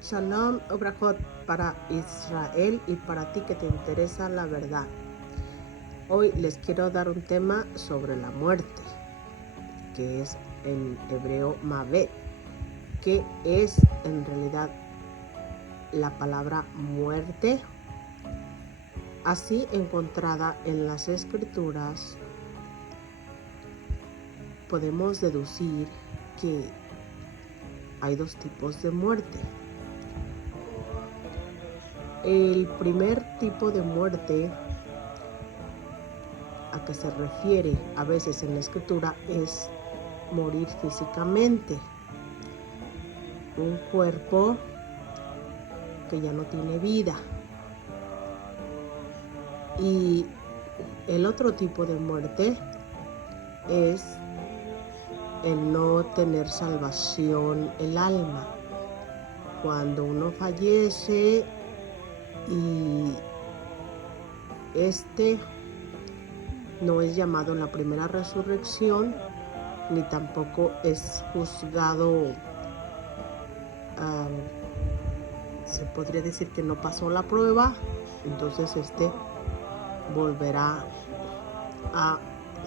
Shalom Obrajot para Israel y para ti que te interesa la verdad. Hoy les quiero dar un tema sobre la muerte, que es en hebreo Mavet, que es en realidad la palabra muerte, así encontrada en las escrituras. Podemos deducir que hay dos tipos de muerte. El primer tipo de muerte a que se refiere a veces en la escritura es morir físicamente. Un cuerpo que ya no tiene vida. Y el otro tipo de muerte es el no tener salvación el alma. Cuando uno fallece y no es llamado en la primera resurrección, ni tampoco es juzgado, se podría decir que no pasó la prueba, entonces volverá a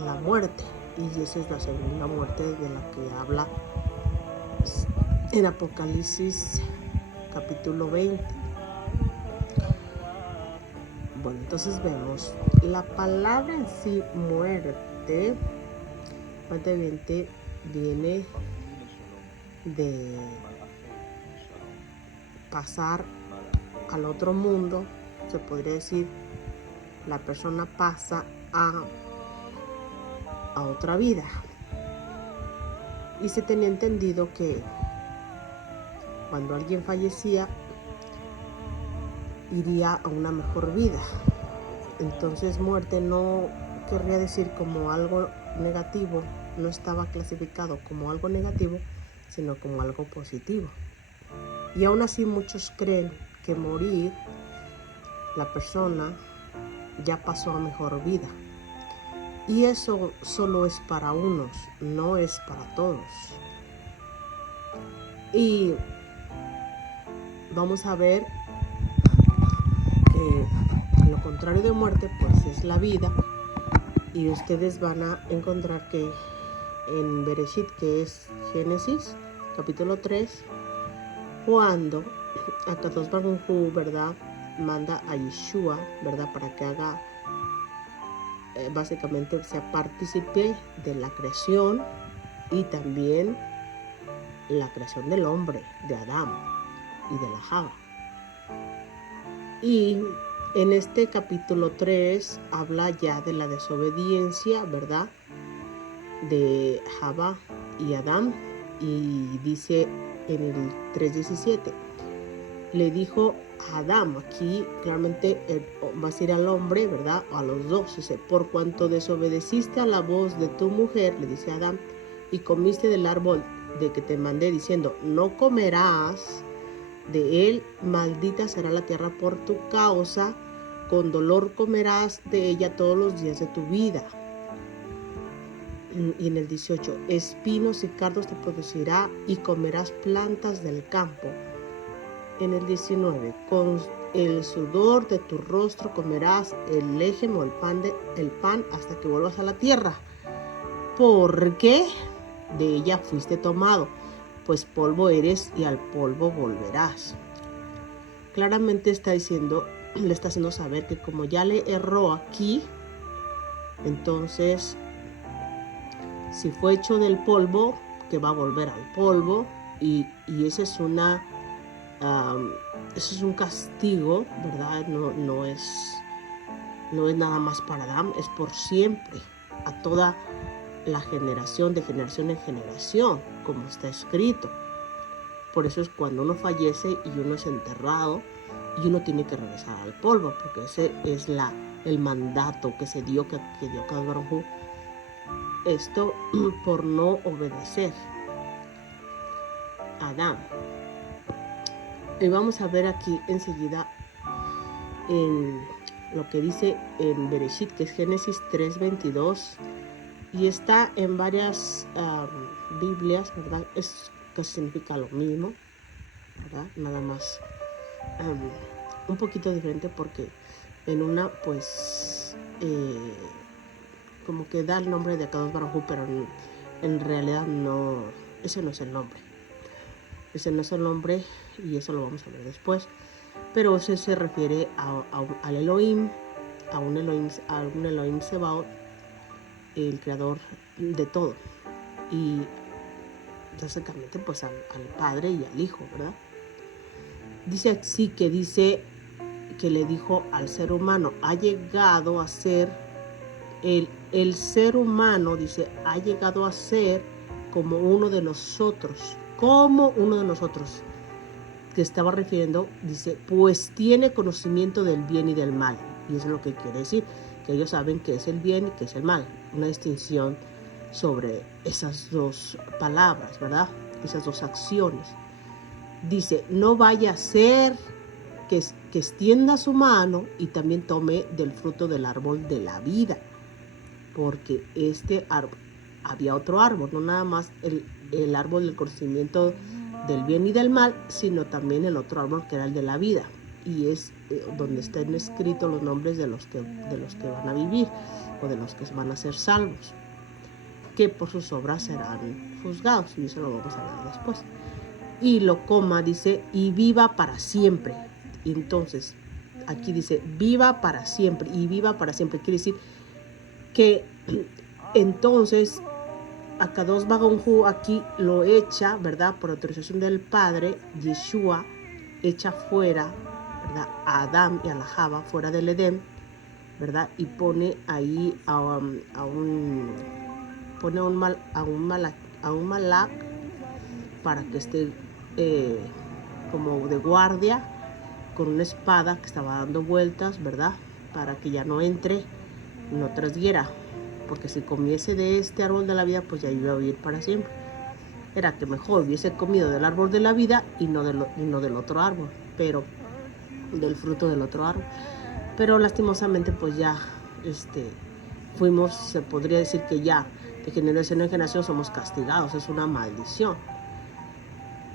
la muerte, y esa es la segunda muerte de la que habla en Apocalipsis capítulo 20. Bueno, entonces vemos la palabra en sí, muerte, prácticamente viene de pasar al otro mundo. Se podría decir, la persona pasa a otra vida. Y se tenía entendido que cuando alguien fallecía, iría a una mejor vida. Entonces muerte no querría decir como algo negativo, no estaba clasificado como algo negativo, sino como algo positivo. Y aún así muchos creen que morir, la persona ya pasó a mejor vida. Y eso solo es para unos, no es para todos. Y vamos a ver que lo contrario de muerte pues es la vida. Y ustedes van a encontrar que en Bereshit, que es Génesis capítulo 3, cuando Akadosh Baruj Hu, ¿verdad?, manda a Yeshua, ¿verdad?, para que haga, básicamente sea partícipe de la creación y también la creación del hombre, de Adán y de la Java. Y en este capítulo 3 habla ya de la desobediencia, ¿verdad?, de Java y Adán, y dice en el 3:17, le dijo a Adán, aquí claramente va a decir al hombre, ¿verdad?, a los dos, dice, por cuanto desobedeciste a la voz de tu mujer, le dice a Adán, y comiste del árbol de que te mandé diciendo, no comerás de él, maldita será la tierra por tu causa, con dolor comerás de ella todos los días de tu vida. Y en el 18, espinos y cardos te producirá y comerás plantas del campo. En el 19, con el sudor de tu rostro comerás el lejem o el pan hasta que vuelvas a la tierra, porque de ella fuiste tomado, pues polvo eres y al polvo volverás. Claramente está diciendo, le está haciendo saber que como ya le erró aquí, entonces si fue hecho del polvo, que va a volver al polvo, y esa es eso es un castigo, ¿verdad? No es nada más para Adán, es por siempre, a toda la generación, de generación en generación, como está escrito. Por eso es cuando uno fallece y uno es enterrado y uno tiene que regresar al polvo, porque ese es el mandato que se dio, que dio Akadosh Baruj Hu, esto por no obedecer a Adán. Y vamos a ver aquí enseguida en lo que dice en Bereshit, que es Génesis 3:22, y está en varias Biblias, ¿verdad? Es que significa lo mismo. ¿verdad? Nada más un poquito diferente porque en una pues como que da el nombre de Akadosh Baruj Hu, pero en realidad no, ese no es el nombre. Ese no es el nombre y eso lo vamos a ver después. Pero ese se refiere al Elohim, a un Elohim Sebaot, el creador de todo. Y básicamente pues al Padre y al Hijo, ¿verdad? Dice así que le dijo al ser humano, ha llegado a ser, el ser humano, dice, ha llegado a ser como uno de nosotros, que estaba refiriendo, dice, pues tiene conocimiento del bien y del mal. Y eso es lo que quiere decir, que ellos saben qué es el bien y qué es el mal. Una distinción sobre esas dos palabras, ¿verdad? Esas dos acciones. Dice, no vaya a ser que extienda su mano y también tome del fruto del árbol de la vida. Porque este árbol, había otro árbol, no nada más el árbol del conocimiento del bien y del mal, sino también el otro árbol que era el de la vida. Y es donde están escritos los nombres de los que van a vivir o de los que van a ser salvos, que por sus obras serán juzgados, y eso lo vamos a ver después. Y lo coma, dice, y viva para siempre. Y entonces, aquí dice, viva para siempre, y viva para siempre. Quiere decir que entonces Akadosh Baruj Hu aquí lo echa, ¿verdad? Por autorización del Padre, Yeshua echa fuera, ¿verdad? A Adán y a la Java fuera del Edén, ¿verdad? Y pone ahí a un malak para que esté como de guardia con una espada que estaba dando vueltas, ¿verdad? Para que ya no entre, no transgiera, porque si comiese de este árbol de la vida, pues ya iba a vivir para siempre. Era que mejor hubiese comido del árbol de la vida y no del otro árbol, pero del fruto del otro árbol. Pero lastimosamente pues ya fuimos, se podría decir que ya de generación en generación somos castigados, es una maldición,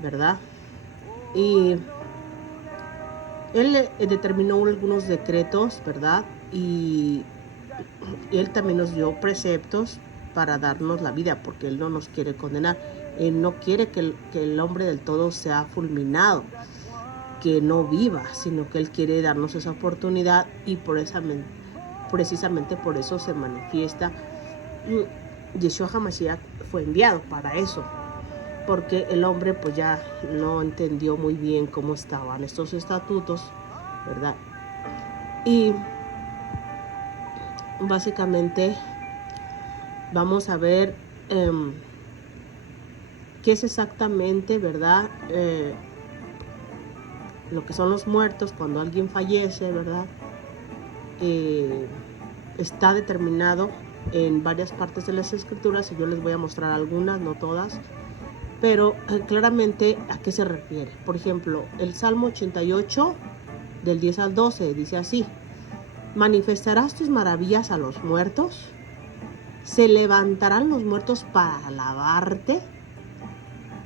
¿verdad? Y él determinó algunos decretos, ¿verdad? Y él también nos dio preceptos para darnos la vida, porque él no nos quiere condenar. Él no quiere que el hombre del todo sea fulminado, que no viva, sino que él quiere darnos esa oportunidad, y precisamente por eso se manifiesta. Yeshua HaMashiach fue enviado para eso, porque el hombre pues ya no entendió muy bien cómo estaban estos estatutos, ¿verdad? Y básicamente vamos a ver qué es exactamente, ¿verdad? Lo que son los muertos cuando alguien fallece, ¿verdad? Está determinado en varias partes de las escrituras, y yo les voy a mostrar algunas, no todas, pero claramente a qué se refiere. Por ejemplo, el Salmo 88, del 10 al 12, dice así: ¿manifestarás tus maravillas a los muertos? ¿Se levantarán los muertos para alabarte?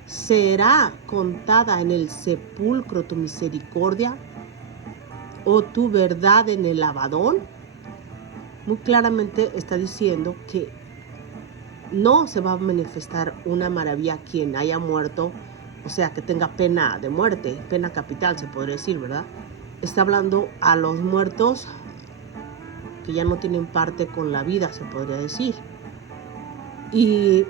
¿Será contada en el sepulcro tu misericordia o tu verdad en el Abadón? Muy claramente está diciendo que no se va a manifestar una maravilla a quien haya muerto, o sea, que tenga pena de muerte, pena capital se podría decir, ¿verdad? Está hablando a los muertos que ya no tienen parte con la vida, se podría decir. Y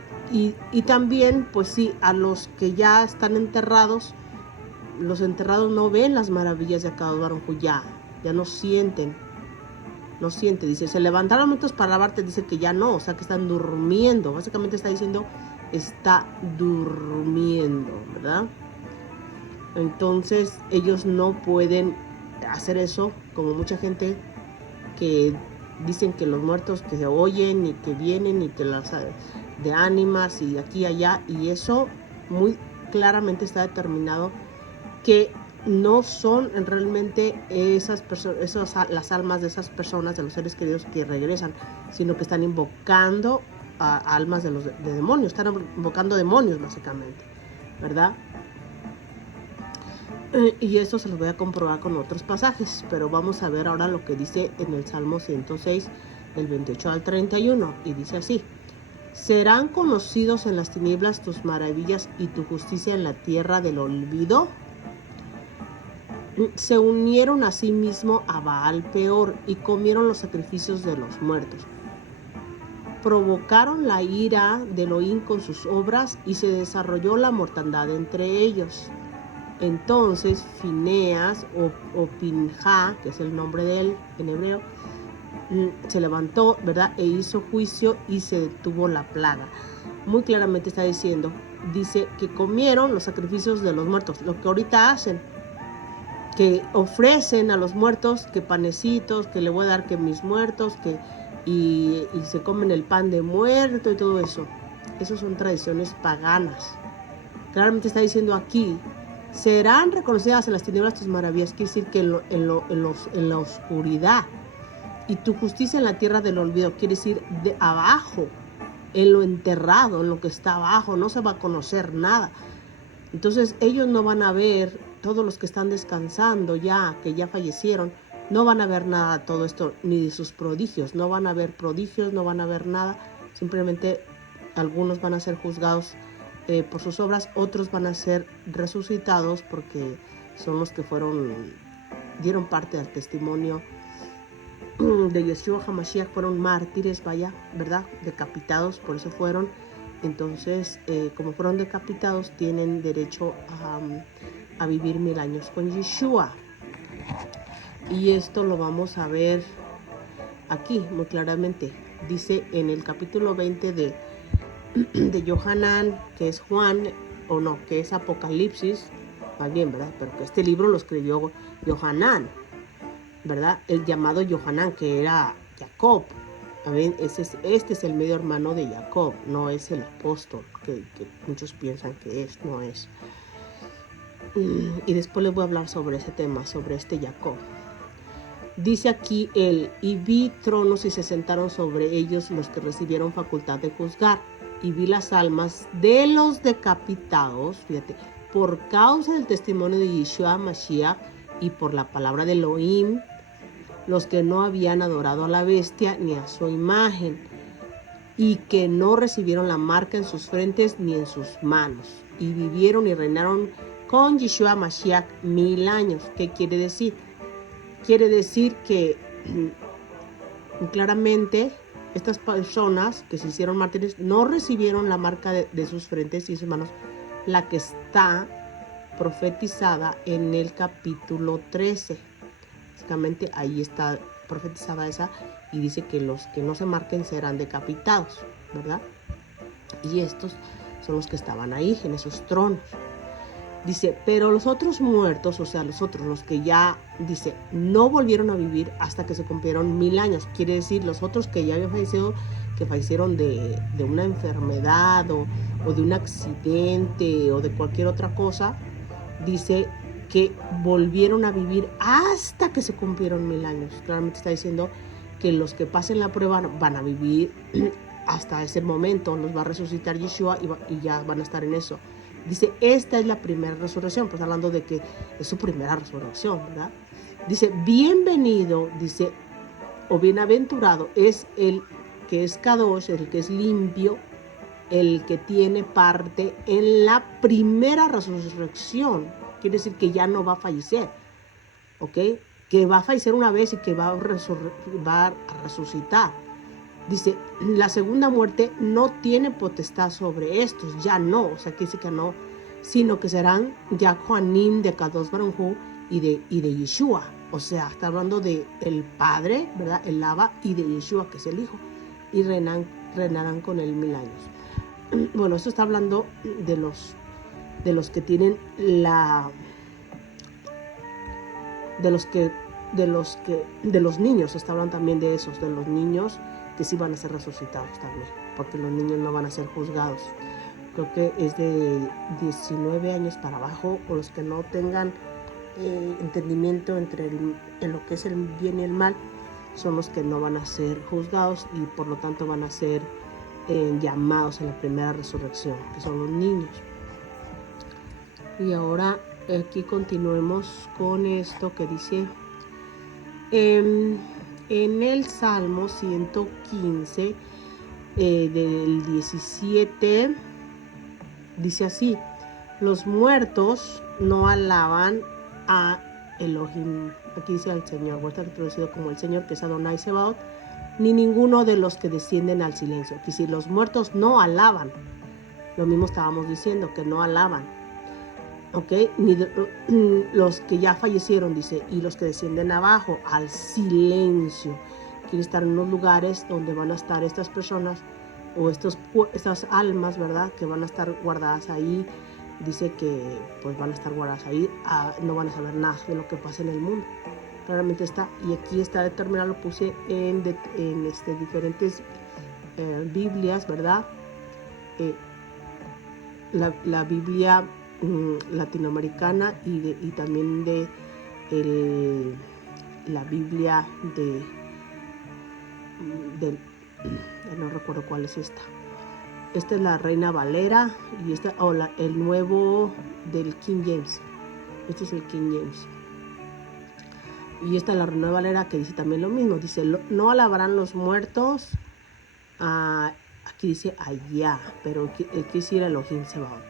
también, pues sí, a los que ya están enterrados, los enterrados no ven las maravillas de Akadosh Baruj Hu, ya no sienten. Dice, se levantaron muertos para alabarte, dice que ya no, o sea que están durmiendo. Básicamente está diciendo, está durmiendo, ¿verdad? Entonces ellos no pueden hacer eso, como mucha gente que dicen que los muertos que se oyen y que vienen y que las de ánimas y de aquí y allá, y eso muy claramente está determinado que no son realmente esas personas, las almas de esas personas, de los seres queridos que regresan, sino que están invocando a almas de demonios, están invocando demonios básicamente, ¿verdad? Y esto se los voy a comprobar con otros pasajes, pero vamos a ver ahora lo que dice en el Salmo 106, del 28 al 31, y dice así: ¿serán conocidos en las tinieblas tus maravillas y tu justicia en la tierra del olvido? Se unieron a sí mismo a Baal Peor y comieron los sacrificios de los muertos. Provocaron la ira de Elohim con sus obras y se desarrolló la mortandad entre ellos. Entonces Fineas o Pinja, que es el nombre de él en hebreo, se levantó, ¿verdad? E hizo juicio y se detuvo la plaga. Muy claramente está diciendo, dice que comieron los sacrificios de los muertos, lo que ahorita hacen, que ofrecen a los muertos, que panecitos, que le voy a dar que mis muertos, que y se comen el pan de muerto y todo eso. Esas son tradiciones paganas. Claramente está diciendo aquí, serán reconocidas en las tinieblas tus maravillas, quiere decir que en la oscuridad, y tu justicia en la tierra del olvido, quiere decir de abajo, en lo enterrado, en lo que está abajo, no se va a conocer nada. Entonces ellos no van a ver, todos los que están descansando ya, que ya fallecieron, no van a ver nada de todo esto, ni de sus prodigios, no van a ver prodigios, no van a ver nada, simplemente algunos van a ser juzgados por sus obras, otros van a ser resucitados porque son los que dieron parte al testimonio de Yeshua HaMashiach, fueron mártires, vaya, ¿verdad? Decapitados, por eso fueron. Entonces, como fueron decapitados, tienen derecho a vivir 1000 años con Yeshua. Y esto lo vamos a ver aquí muy claramente. Dice en el capítulo 20 de Yohanan, que es Juan, o no, que es Apocalipsis, más bien, ¿verdad? Pero que este libro lo escribió Yohanan, ¿verdad? El llamado Yohanan, que era Jacob. Este es el medio hermano de Jacob, no es el apóstol, que muchos piensan que es, no es. Y después les voy a hablar sobre ese tema, sobre este Jacob. Dice aquí y vi tronos y se sentaron sobre ellos los que recibieron facultad de juzgar, y vi las almas de los decapitados, fíjate, por causa del testimonio de Yeshua Mashiach y por la palabra de Elohim, los que no habían adorado a la bestia ni a su imagen, y que no recibieron la marca en sus frentes ni en sus manos, y vivieron y reinaron con Yeshua Mashiach 1000 años. ¿Qué quiere decir? Quiere decir que claramente estas personas que se hicieron mártires no recibieron la marca de sus frentes y sus manos, la que está profetizada en el capítulo 13. Básicamente ahí está profetizada esa, y dice que los que no se marquen serán decapitados, ¿verdad? Y estos son los que estaban ahí en esos tronos. Dice, pero los otros muertos, o sea, los que ya, dice, no volvieron a vivir hasta que se cumplieron 1000 años. Quiere decir, los otros que ya habían fallecido, que fallecieron de una enfermedad o de un accidente o de cualquier otra cosa, dice que volvieron a vivir hasta que se cumplieron 1000 años. Claramente está diciendo que los que pasen la prueba van a vivir hasta ese momento, los va a resucitar Yeshua y ya van a estar en eso. Dice, esta es la primera resurrección, pues hablando de que es su primera resurrección, ¿verdad? Dice, bienvenido, dice, o bienaventurado es el que es Kadosh, el que es limpio, el que tiene parte en la primera resurrección. Quiere decir que ya no va a fallecer, ¿ok? Que va a fallecer una vez y que va a resucitar. Dice, la segunda muerte no tiene potestad sobre estos, ya no, o sea, que dice que no, sino que serán ya Juanim de Kadosh Baruj Hu y de Yeshua, o sea, está hablando de el Padre, ¿verdad? El Abba, y de Yeshua, que es el Hijo, y reinarán con él 1000 años. Bueno, esto está hablando de los que tienen de los niños, está hablando también de esos, de los niños que sí van a ser resucitados también, porque los niños no van a ser juzgados. Creo que es de 19 años para abajo, o los que no tengan entendimiento en lo que es el bien y el mal, son los que no van a ser juzgados y por lo tanto van a ser llamados en la primera resurrección, que son los niños. Y ahora aquí continuemos con esto que dice en el Salmo 115 del 17, dice así: los muertos no alaban a Elohim. Aquí dice al Señor, voy a estar traducido como el Señor, que es Adonai Sebaot, ni ninguno de los que descienden al silencio. Aquí si los muertos no alaban, lo mismo estábamos diciendo, que no alaban, ¿ok? Ni los que ya fallecieron, dice, y los que descienden abajo al silencio. Quiere estar en unos lugares donde van a estar estas personas o estas almas, ¿verdad? Que van a estar guardadas ahí. Dice que pues van a estar guardadas ahí, no van a saber nada de lo que pasa en el mundo. Claramente está, y aquí está determinado, lo puse en diferentes Biblias, ¿verdad? La Biblia latinoamericana y también de la Biblia no recuerdo cuál es esta. Esta es la Reina Valera y esta, el nuevo del King James. Este es el King James. Y esta es la Reina Valera, que dice también lo mismo. Dice, no alabarán los muertos. Aquí dice allá, pero aquí dice Elohim Sebaot.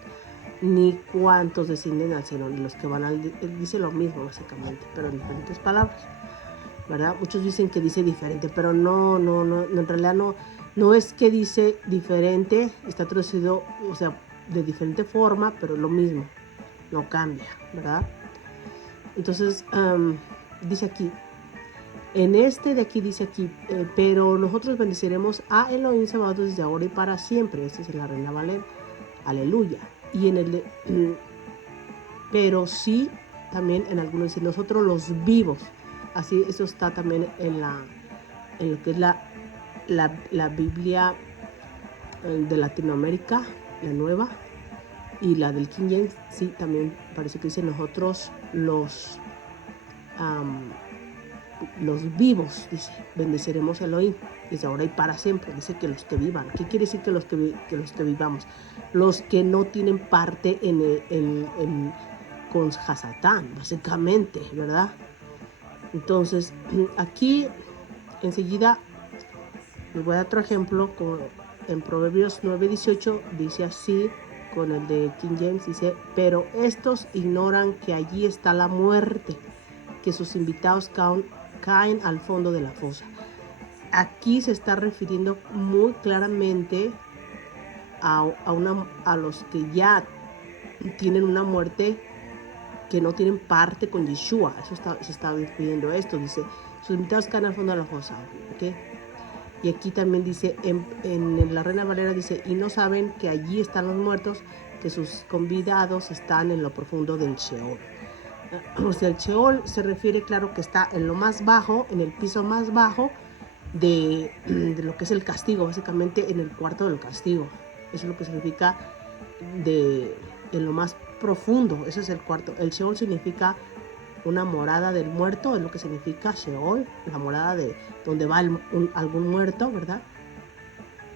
Ni cuántos descienden al cielo, ni los que van al... Dice lo mismo básicamente, pero en diferentes palabras, ¿verdad? Muchos dicen que dice diferente, pero no, en realidad no es que dice diferente, está traducido, o sea, de diferente forma, pero lo mismo, no cambia, ¿verdad? Entonces, dice aquí, en este de aquí dice aquí, pero nosotros bendeciremos a Elohim Sebaot desde ahora y para siempre. Este es la Reina Valera, aleluya. Y en el de, pero sí, también en algunos dicen nosotros los vivos. Así, eso está también en lo que es la Biblia de Latinoamérica, la nueva, y la del King James, sí, también parece que dice nosotros los vivos, dice, bendeciremos a Elohim desde ahora y para siempre. Dice que los que vivan. ¿Qué quiere decir que los que vivamos? Los que no tienen parte con Hasatán, básicamente, ¿verdad? Entonces, aquí enseguida les voy a dar otro ejemplo. En Proverbios 9:18 dice así, con el de King James, dice, pero estos ignoran que allí está la muerte, que sus invitados caen al fondo de la fosa. Aquí se está refiriendo muy claramente a los que ya tienen una muerte, que no tienen parte con Yeshua. Eso se está refiriendo a esto. Dice, sus invitados caen al fondo de la fosa. ¿Okay? Y aquí también dice, en la Reina Valera dice, y no saben que allí están los muertos, que sus convidados están en lo profundo del Sheol. O sea, el Sheol se refiere, claro, que está en lo más bajo, en el piso más bajo de lo que es el castigo, básicamente en el cuarto del castigo. Eso es lo que significa en lo más profundo. Ese es el cuarto. El Sheol significa una morada del muerto, es lo que significa Sheol, la morada de donde va algún muerto, ¿verdad?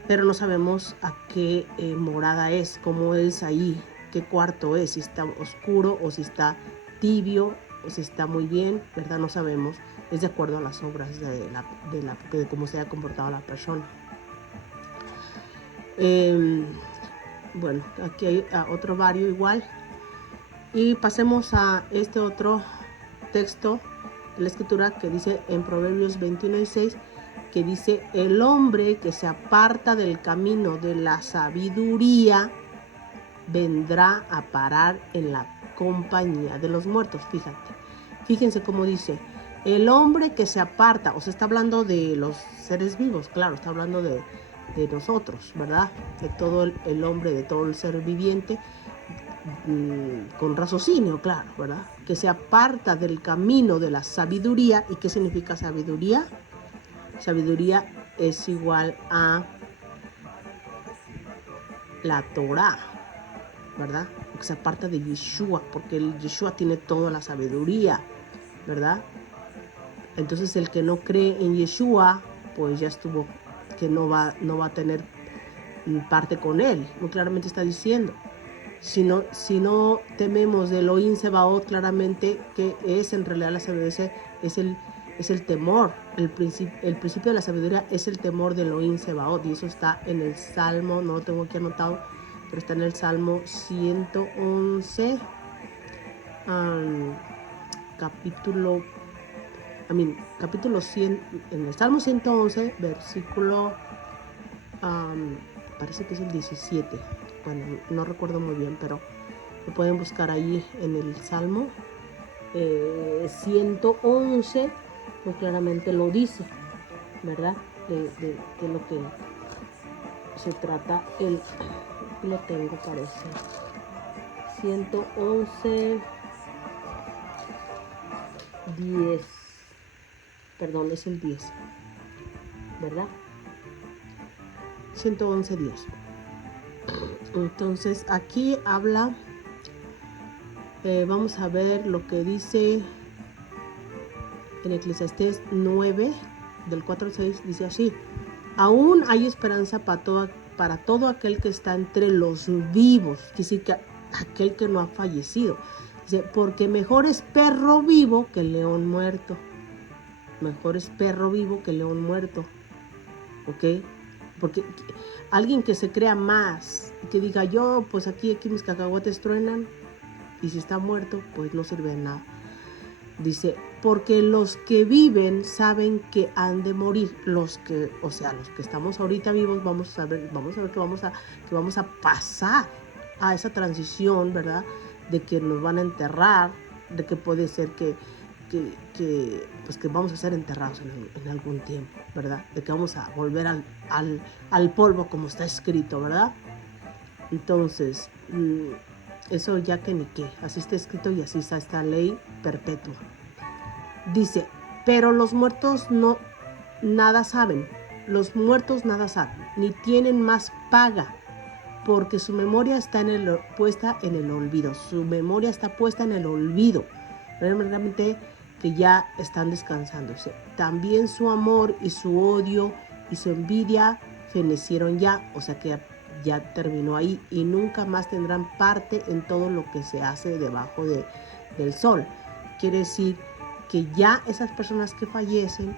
Pero no sabemos a qué morada es, cómo es ahí, qué cuarto es, si está oscuro o si está tibio o si está muy bien, ¿verdad? No sabemos. Es de acuerdo a las obras de cómo se haya comportado la persona. Bueno, aquí hay otro vario igual. Y pasemos a este otro texto de la escritura que dice en Proverbios 21:6, que dice, el hombre que se aparta del camino de la sabiduría vendrá a parar en la compañía de los muertos. Fíjense cómo dice, el hombre que se aparta, o sea, está hablando de los seres vivos, claro, está hablando de nosotros, ¿verdad? De todo el hombre, de todo el ser viviente, con raciocinio, claro, ¿verdad? Que se aparta del camino de la sabiduría. ¿Y qué significa sabiduría? Sabiduría es igual a la Torah, ¿verdad? Que se aparta de Yeshua, porque el Yeshua tiene toda la sabiduría, ¿verdad? Entonces el que no cree en Yeshua, pues ya estuvo, que no va a tener parte con él. Muy claramente está diciendo, Si no tememos de Elohim Sebaot, claramente que es en realidad la sabiduría, es el temor. El principio de la sabiduría es el temor de Elohim Sebaot. Y eso está en el Salmo, no lo tengo aquí anotado, pero está en el Salmo 111, capítulo 100, en el Salmo 111, versículo, parece que es el 17. Bueno, no recuerdo muy bien, pero lo pueden buscar ahí en el Salmo 111, pues claramente lo dice, ¿verdad? De lo que se trata lo tengo, parece. 111, 10. Perdón, es el 10, ¿verdad? 111, 10. Entonces, aquí habla, vamos a ver lo que dice en Eclesiastés 9, del 4 al 6, dice así: aún hay esperanza para todo aquel que está entre los vivos, que sí, que aquel que no ha fallecido. Dice, porque mejor es perro vivo que león muerto. Mejor es perro vivo que león muerto. ¿Ok? Porque alguien que se crea más, que diga yo, pues aquí mis cacahuates truenan, y si está muerto, pues no sirve de nada. Dice, porque los que viven saben que han de morir. Los que estamos ahorita vivos, vamos a ver que vamos a pasar a esa transición, ¿verdad? De que nos van a enterrar, de que puede ser que vamos a ser enterrados en algún tiempo, ¿verdad? De que vamos a volver al polvo, como está escrito, ¿verdad? Entonces, eso ya que ni qué, así está escrito y así está esta ley perpetua. Dice, pero los muertos nada saben, ni tienen más paga, porque su memoria está puesta en el olvido. Su memoria está puesta en el olvido. Realmente que ya están descansándose. También su amor y su odio y su envidia fenecieron ya, o sea que ya terminó ahí, y nunca más tendrán parte en todo lo que se hace debajo del sol. Quiere decir que ya esas personas que fallecen,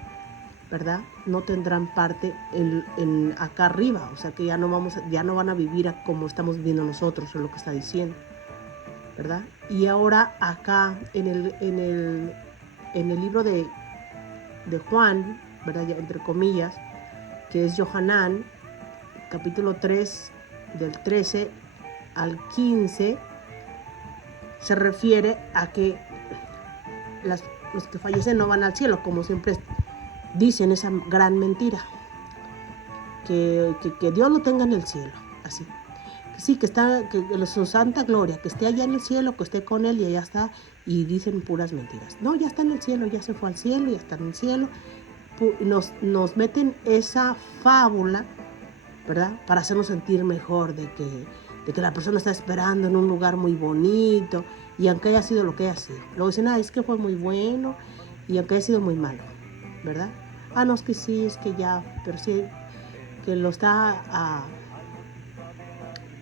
¿verdad?, no tendrán parte en acá arriba, o sea que ya no van a vivir como estamos viviendo nosotros, es lo que está diciendo, ¿verdad? Y ahora acá en el libro de Juan, ¿verdad?, ya entre comillas, que es Yohanan, capítulo 3, del 13 al 15, se refiere a que los que fallecen no van al cielo, como siempre dicen esa gran mentira, que Dios lo tenga en el cielo, así. Sí, que su santa gloria, que esté allá en el cielo, que esté con él y allá está, y dicen puras mentiras. No, ya está en el cielo, ya se fue al cielo, ya está en el cielo. Nos meten esa fábula, ¿verdad?, para hacernos sentir mejor de que la persona está esperando en un lugar muy bonito, y aunque haya sido lo que haya sido. Luego dicen, es que fue muy bueno, y aunque haya sido muy malo, ¿verdad? No, es que sí, es que ya, pero sí, que lo está...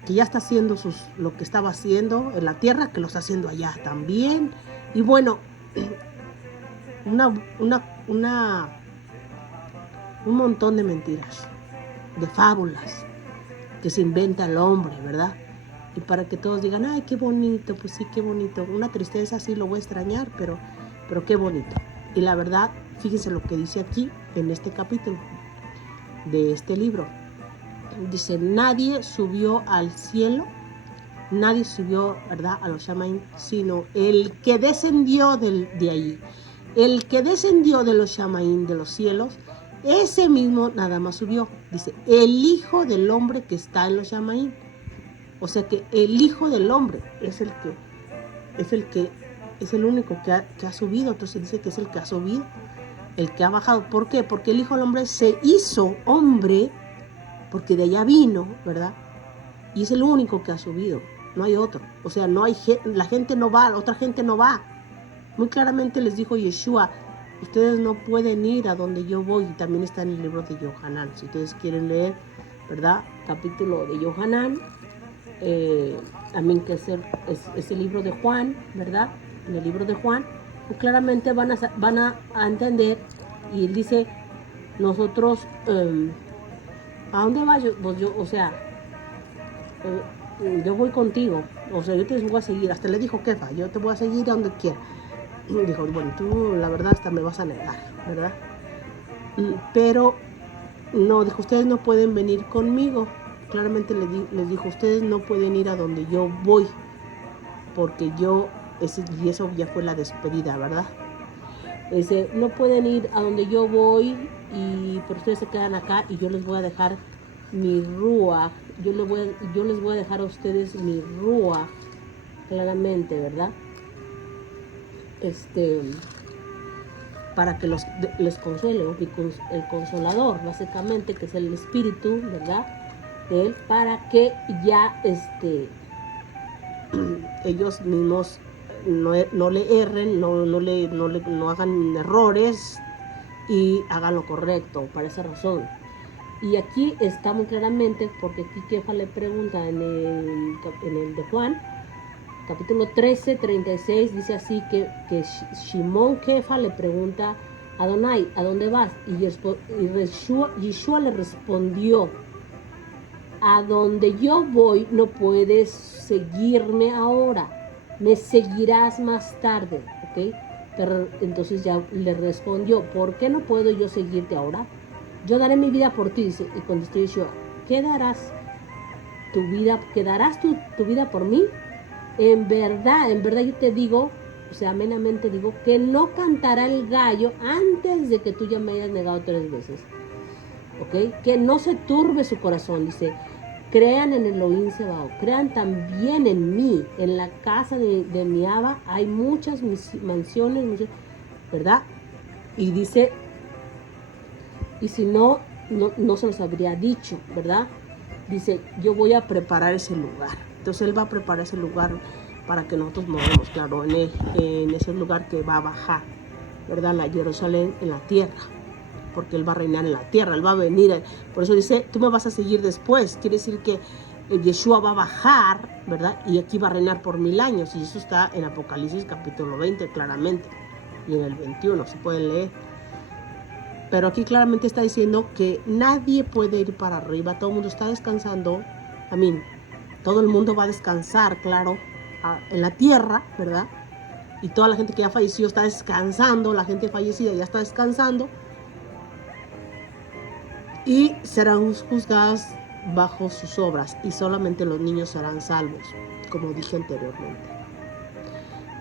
que ya está haciendo lo que estaba haciendo en la tierra, que lo está haciendo allá también. Y bueno, un montón de mentiras, de fábulas que se inventa el hombre, ¿verdad? Y para que todos digan, ay, qué bonito, pues sí, qué bonito. Una tristeza, sí, lo voy a extrañar, pero qué bonito. Y la verdad, fíjense lo que dice aquí en este capítulo de este libro. Dice, nadie subió al cielo, ¿verdad?, a los Shamaim, sino el que descendió de ahí. El que descendió de los Shamaim, de los cielos, ese mismo nada más subió. Dice, el Hijo del Hombre que está en los Shamaim. O sea que el Hijo del Hombre es el único que ha subido. Entonces dice que es el que ha subido, el que ha bajado. ¿Por qué? Porque el Hijo del Hombre se hizo hombre, porque de allá vino, ¿verdad? Y es el único que ha subido, no hay otro. O sea, la gente no va, la otra gente no va. Muy claramente les dijo Yeshua, ustedes no pueden ir a donde yo voy. Y también está en el libro de Yohanan, si ustedes quieren leer, ¿verdad?, capítulo de Yohanan, que es el libro de Juan, ¿verdad? En el libro de Juan, pues claramente van a entender, y él dice, nosotros, ¿a dónde vas? Pues yo, o sea, yo voy contigo, o sea, yo te voy a seguir, hasta le dijo Kefa, yo te voy a seguir a donde quiera. Y dijo, bueno, tú la verdad hasta me vas a negar, ¿verdad? Pero no, dijo, ustedes no pueden venir conmigo. Claramente les dijo, ustedes no pueden ir a donde yo voy, porque y eso ya fue la despedida, ¿verdad? No pueden ir a donde yo voy, pero ustedes se quedan acá y yo les voy a dejar mi rúa, yo les voy a dejar a ustedes mi rúa, claramente, ¿verdad? Para que les consuele, el consolador, básicamente, que es el espíritu, ¿verdad? De él, para que ya ellos mismos no le erren, no hagan errores y hagan lo correcto, por esa razón. Y aquí está muy claramente, porque aquí Kefa le pregunta en el de Juan, capítulo 13, 36, dice así que Shimón Kefa le pregunta a Adonai, ¿a dónde vas? Y Yeshua le respondió, a donde yo voy no puedes seguirme ahora, me seguirás más tarde, ¿ok? Pero entonces ya le respondió, ¿por qué no puedo yo seguirte ahora? Yo daré mi vida por ti, dice, y contestó Yeshua, ¿qué darás tu vida? ¿Quedarás tu vida por mí? En verdad yo te digo, o sea, amenamente digo, que no cantará el gallo antes de que tú ya me hayas negado 3 veces. ¿Ok? Que no se turbe su corazón, dice, crean en Elohim Sebaot, crean también en mí, en la casa de mi Abba hay muchas mansiones, ¿verdad? Y dice, y si no se los habría dicho, ¿verdad? Dice, yo voy a preparar ese lugar. Entonces él va a preparar ese lugar para que nosotros movamos, claro, en ese lugar que va a bajar, ¿verdad? La Jerusalén en la tierra, porque él va a reinar en la tierra, él va a venir. Por eso dice, tú me vas a seguir después. Quiere decir que Yeshua va a bajar, ¿verdad? Y aquí va a reinar por 1000 años. Y eso está en Apocalipsis capítulo 20, claramente. Y en el 21, se pueden leer. Pero aquí claramente está diciendo que nadie puede ir para arriba. Todo el mundo está descansando. Todo el mundo va a descansar, claro, en la tierra, ¿verdad? Y toda la gente que ya falleció está descansando. La gente fallecida ya está descansando. Y serán juzgadas bajo sus obras. Y solamente los niños serán salvos, como dije anteriormente,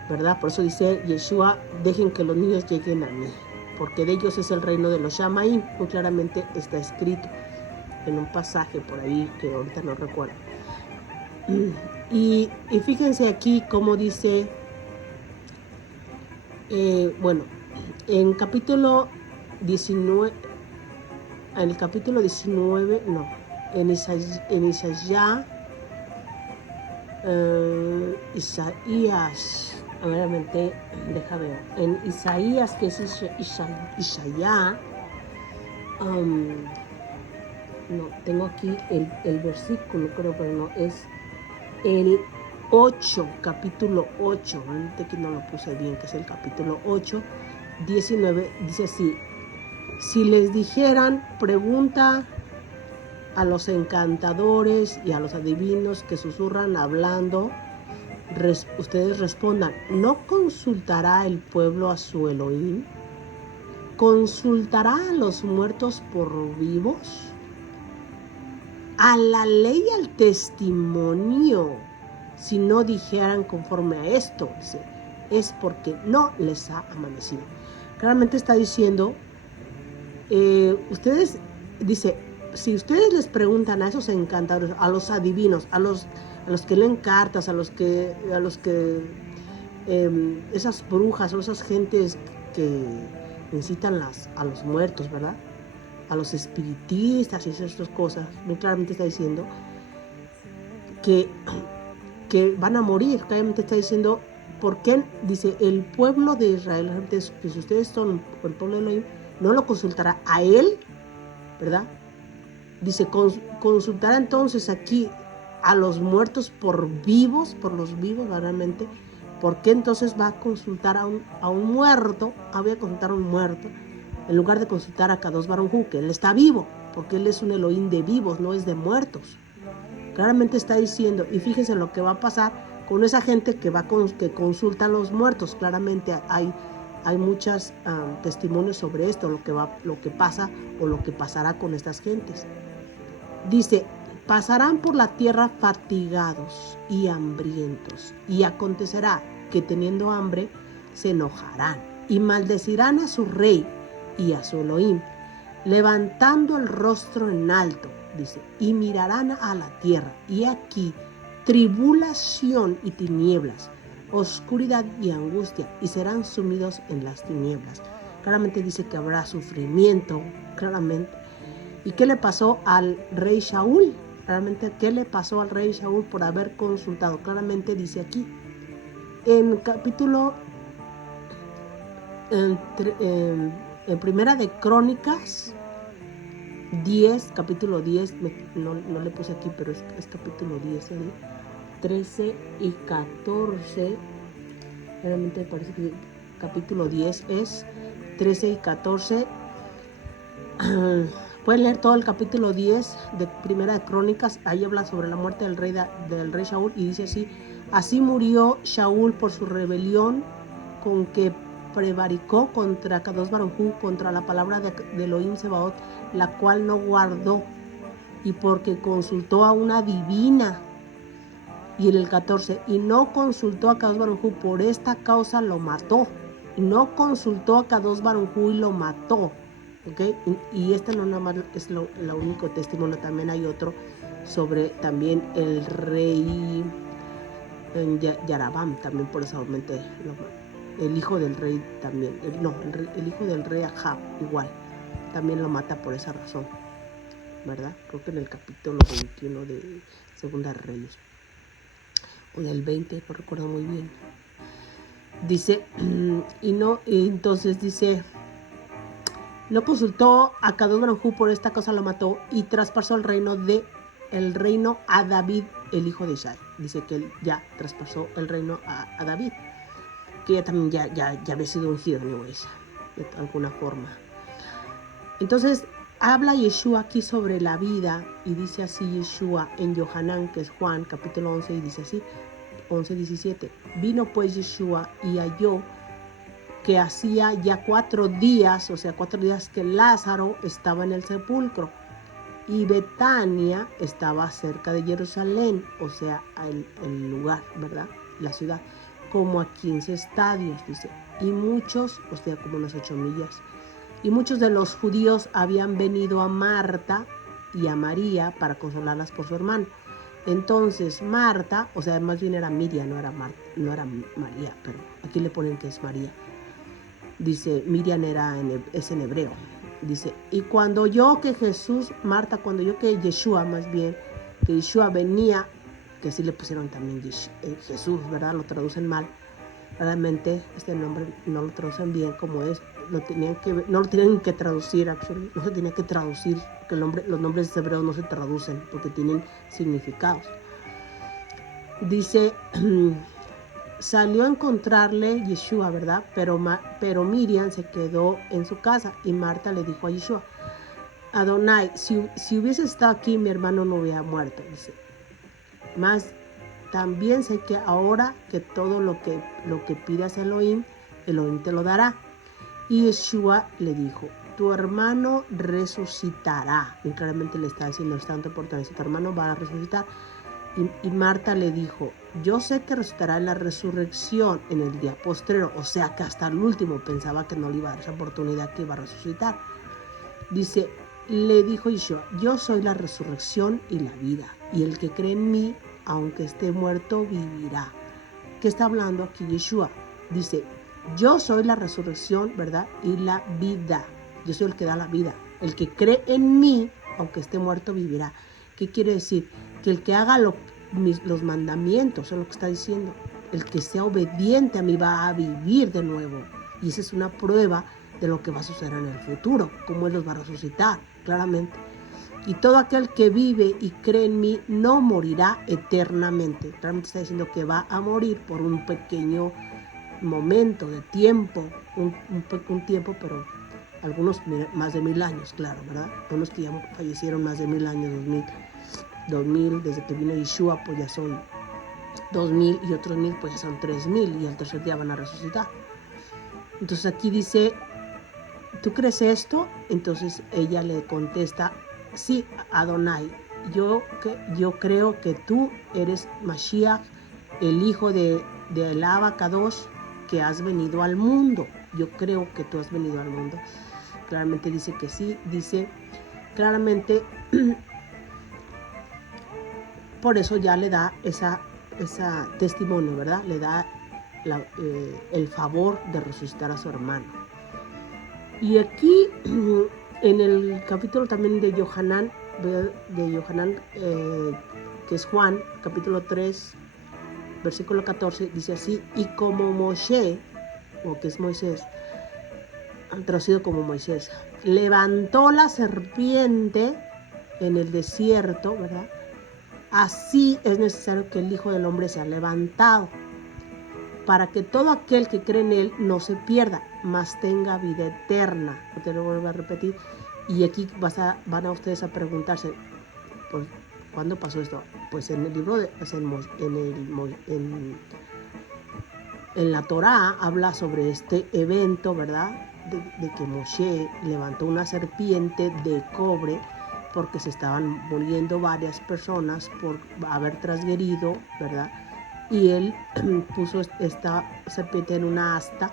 ¿verdad? Por eso dice Yeshua, dejen que los niños lleguen a mí, porque de ellos es el reino de los Shamaim. Muy claramente está escrito en un pasaje por ahí que ahorita no recuerdo. Y fíjense aquí cómo dice, en capítulo 19, en el capítulo 19, no, en Isaías, a ver, deja ver, en Isaías, que es Isaías, no, tengo aquí el versículo, creo, pero no, es el 8, capítulo 8, realmente que no lo puse bien, que es el capítulo 8, 19, dice así, si les dijeran, pregunta a los encantadores y a los adivinos que susurran hablando, ustedes respondan, ¿no consultará el pueblo a su Elohim? ¿Consultará a los muertos por vivos? A la ley y al testimonio, si no dijeran conforme a esto, dice, es porque no les ha amanecido. Claramente está diciendo, ustedes, dice, si ustedes les preguntan a esos encantadores, a los adivinos, a los que leen cartas, a los que esas brujas o esas gentes que incitan a los muertos, ¿verdad? A los espiritistas y esas cosas, muy claramente está diciendo que van a morir. Claramente está diciendo, ¿por qué? Dice, el pueblo de Israel, que si ustedes son el pueblo de Elohim, no lo consultará a él, ¿verdad? Dice, consultará entonces aquí a los muertos por los vivos realmente. ¿Por qué entonces va a consultar a un muerto? Voy a consultar a un muerto en lugar de consultar a Kadosh Baruj Hu, que él está vivo, porque él es un Elohim de vivos, no es de muertos. Claramente está diciendo, y fíjense lo que va a pasar con esa gente que consulta a los muertos. Claramente hay muchos testimonios sobre esto, lo que pasa o lo que pasará con estas gentes. Dice, pasarán por la tierra fatigados y hambrientos, y acontecerá que teniendo hambre se enojarán y maldecirán a su rey y a su Elohim, levantando el rostro en alto, dice, y mirarán a la tierra, y aquí tribulación y tinieblas, oscuridad y angustia, y serán sumidos en las tinieblas. Claramente dice que habrá sufrimiento, claramente. ¿Y qué le pasó al rey Shaul? Claramente, ¿qué le pasó al rey Shaul por haber consultado? Claramente dice aquí, en capítulo, en Primera de Crónicas 10, capítulo 10, no le puse aquí, pero es capítulo 10, 13 y 14, realmente parece que capítulo 10 es 13 y 14. Pueden leer todo el capítulo 10 de Primera de Crónicas. Ahí habla sobre la muerte del rey Shaul y dice así: así murió Shaul por su rebelión con que prevaricó contra Kadosh Baruj Hu, contra la palabra de Elohim Sebaot, la cual no guardó, y porque consultó a una divina. Y en el 14, y no consultó a Kadosh Baruj Hu, por esta causa lo mató. Y no consultó a Kadosh Baruj Hu y lo mató. ¿Okay? Y este no nada más es el único testimonio, también hay otro sobre también el rey Yarabam, también por eso aumenté, el hijo del rey también, el hijo del rey Ahab igual, también lo mata por esa razón, ¿verdad? Creo que en el capítulo 21 de Segunda de Reyes, o del 20, no recuerdo muy bien. Dice, y entonces dice, no consultó a Kadosh Baruj Hu, por esta cosa lo mató, y traspasó el reino a David, el hijo de Isai. Dice que él ya traspasó el reino a David, que ya también ya había sido ungido, anyways, de alguna forma. Entonces habla Yeshua aquí sobre la vida, y dice así Yeshua en Yohanan, que es Juan, capítulo 11, y dice así, 11:17. Vino pues Yeshua y halló que hacía ya 4 días, o sea, 4 días que Lázaro estaba en el sepulcro, y Betania estaba cerca de Jerusalén, o sea, el lugar, ¿verdad? La ciudad, como a 15 estadios, dice, y muchos, o sea, como unas 8 millas, y muchos de los judíos habían venido a Marta y a María para consolarlas por su hermano. Entonces Marta, o sea, más bien era Miriam, no era María, pero aquí le ponen que es María. Dice, Miriam es en hebreo. Dice, y cuando oyó que Yeshua más bien, que Yeshua venía, que sí le pusieron también Jesús, ¿verdad? Lo traducen mal. Realmente este nombre no lo traducen bien como es. No lo tenían que traducir, no se tenía que traducir, porque los nombres hebreos no se traducen porque tienen significados. Dice, salió a encontrarle Yeshua, ¿verdad? Pero Miriam se quedó en su casa, y Marta le dijo a Yeshua, Adonai, si hubiese estado aquí, mi hermano no hubiera muerto. Dice, más también sé que ahora que todo lo que pidas a Elohim te lo dará. Y Yeshua le dijo, tu hermano resucitará. Y claramente le está diciendo, es tanto importante, tu hermano va a resucitar. Y Marta le dijo, yo sé que resucitará en la resurrección en el día postrero. O sea que hasta el último pensaba que no le iba a dar esa oportunidad, que iba a resucitar. Dice, le dijo Yeshua, yo soy la resurrección y la vida, y el que cree en mí, aunque esté muerto, vivirá. ¿Qué está hablando aquí Yeshua? Dice, yo soy la resurrección, ¿verdad? Y la vida. Yo soy el que da la vida. El que cree en mí, aunque esté muerto, vivirá. ¿Qué quiere decir? Que el que haga los mandamientos, es lo que está diciendo. El que sea obediente a mí va a vivir de nuevo. Y esa es una prueba de lo que va a suceder en el futuro, cómo Él los va a resucitar, claramente. y todo aquel que vive y cree en mí no morirá eternamente. Realmente está diciendo que va a morir por un pequeño momento de tiempo, un tiempo, pero algunos más de 1000 años, claro, ¿verdad? Unos que ya fallecieron más de 1000 años, 2000, desde que vino Yeshua, pues ya son 2000, y otros 1000, pues ya son 3000, y al tercer día van a resucitar. Entonces aquí dice, ¿tú crees esto? Entonces ella le contesta, sí, Adonai, yo creo que tú eres Mashiach, el hijo de el Abacados, que has venido al mundo. Yo creo que tú has venido al mundo. Claramente dice que sí, dice claramente, por eso ya le da esa testimonio, ¿verdad? Le da el favor de resucitar a su hermano. Y aquí, en el capítulo también de Yohanan, que es Juan, capítulo 3, versículo 14, dice así, y como Moshe, o que es Moisés, traducido como Moisés, levantó la serpiente en el desierto, ¿verdad? Así es necesario que el Hijo del Hombre sea levantado, para que todo aquel que cree en él no se pierda, mas tenga vida eterna. Te lo vuelvo a repetir. Y aquí van a ustedes a preguntarse, pues, ¿cuándo pasó esto? Pues en el libro en la Torá habla sobre este evento, ¿verdad? De que Moshe levantó una serpiente de cobre porque se estaban muriendo varias personas por haber transgredido, ¿verdad? Y él puso esta serpiente en una asta,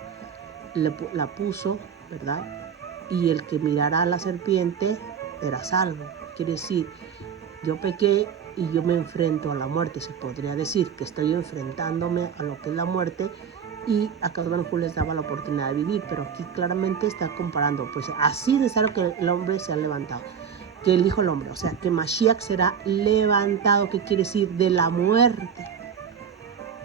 la puso, ¿verdad? Y el que mirara a la serpiente era salvo. Quiere decir, yo pequé y yo me enfrento a la muerte. Se podría decir que estoy enfrentándome a lo que es la muerte, y a cada uno les daba la oportunidad de vivir, pero aquí claramente está comparando, pues así necesario que el hombre sea levantado, que el Hijo del Hombre, o sea, que Mashiach será levantado, que quiere decir de la muerte,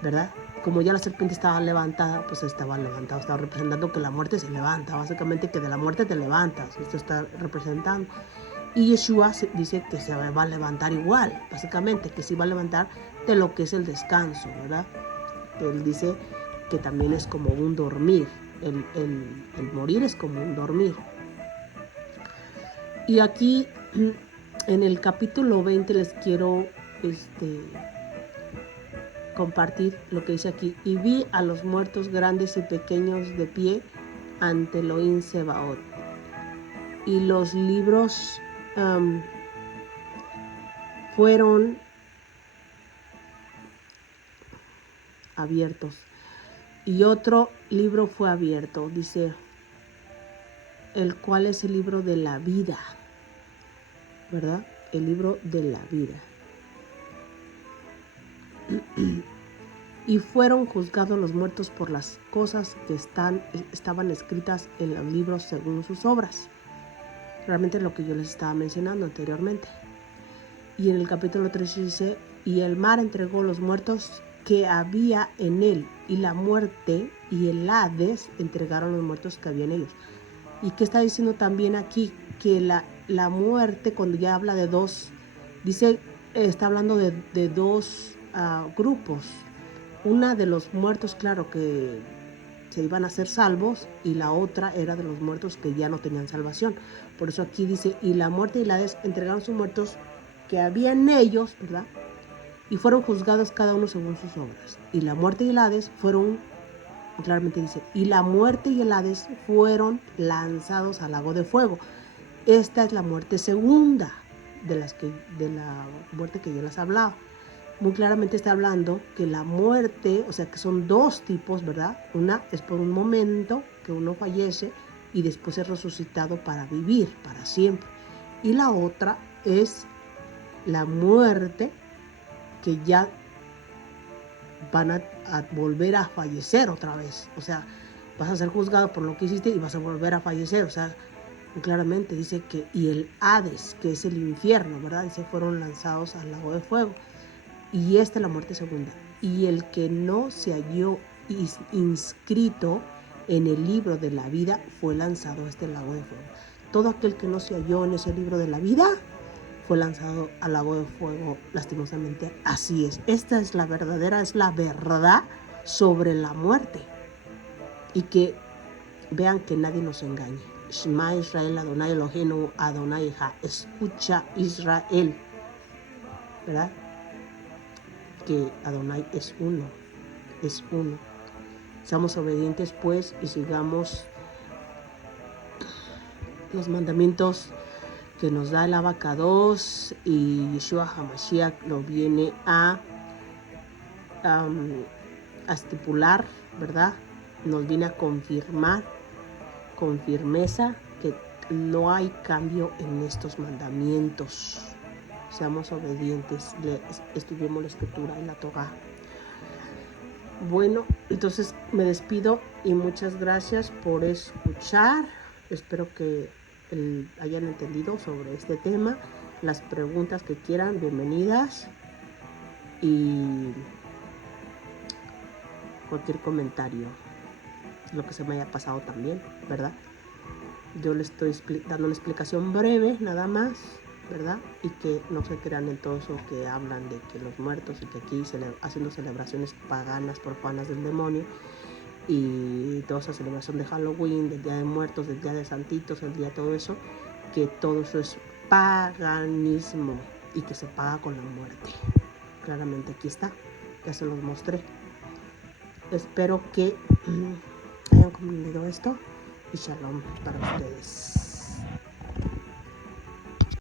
¿verdad? Como ya la serpiente estaba levantada, pues estaba representando que la muerte se levanta, básicamente que de la muerte te levantas, esto está representando. Y Yeshua dice que se va a levantar igual, básicamente, que se va a levantar de lo que es el descanso, ¿verdad? Él dice que también es como un dormir, el morir es como un dormir. Y aquí, en el capítulo 20, les quiero compartir lo que dice aquí. Y vi a los muertos grandes y pequeños de pie ante Elohim Sebaot. Y los libros fueron abiertos. Y otro libro fue abierto, dice, el cual es el libro de la vida, ¿verdad? El libro de la vida. Y fueron juzgados los muertos por las cosas que estaban escritas en los libros según sus obras. Realmente lo que yo les estaba mencionando anteriormente. Y en el capítulo 3 dice, y el mar entregó los muertos que había en él, y la muerte y el Hades entregaron los muertos que había en ellos. ¿Y qué está diciendo también aquí? Que la muerte, cuando ya habla de dos, dice, está hablando de dos grupos. Una de los muertos, claro, que se iban a ser salvos, y la otra era de los muertos que ya no tenían salvación. Por eso aquí dice, y la muerte y el Hades entregaron sus muertos que había en ellos, ¿verdad? Y fueron juzgados cada uno según sus obras. Y la muerte y el Hades fueron, claramente dice, y la muerte y el Hades fueron lanzados al lago de fuego. Esta es la muerte segunda de la muerte que yo les hablaba. Muy claramente está hablando que la muerte, o sea que son dos tipos, ¿verdad? Una es por un momento que uno fallece y después es resucitado para vivir para siempre. Y la otra es la muerte que ya van a volver a fallecer otra vez. O sea, vas a ser juzgado por lo que hiciste y vas a volver a fallecer. O sea, claramente dice que, y el Hades, que es el infierno, ¿verdad? Dice, fueron lanzados al lago de fuego. Y esta es la muerte segunda. Y el que no se halló inscrito en el libro de la vida fue lanzado a este lago de fuego. Todo aquel que no se halló en ese libro de la vida fue lanzado al lago de fuego, lastimosamente. Así es. Esta es la verdadera, es la verdad sobre la muerte. Y que vean que nadie nos engañe. Shema Israel, Adonai Eloheinu, Adonai Ha. Escucha Israel, ¿verdad? Que Adonai es uno, es uno. Seamos obedientes pues y sigamos los mandamientos que nos da el Abacados, y Yeshua HaMashiach lo viene a estipular, ¿verdad? Nos viene a confirmar con firmeza que no hay cambio en estos mandamientos. Seamos obedientes, estudiemos la escritura y la Torah. Bueno, entonces me despido y muchas gracias por escuchar. Espero que hayan entendido sobre este tema. Las preguntas que quieran, bienvenidas. Y cualquier comentario, lo que se me haya pasado también, ¿verdad? Yo les estoy dando una explicación breve, nada más, ¿verdad? Y que no se crean en todo eso que hablan de que los muertos y que aquí haciendo celebraciones paganas, profanas del demonio, y toda esa celebración de Halloween, del Día de Muertos, del Día de Santitos, el día de todo eso, que todo eso es paganismo y que se paga con la muerte. Claramente aquí está, ya se los mostré. Espero que hayan comprendido esto y shalom para ustedes.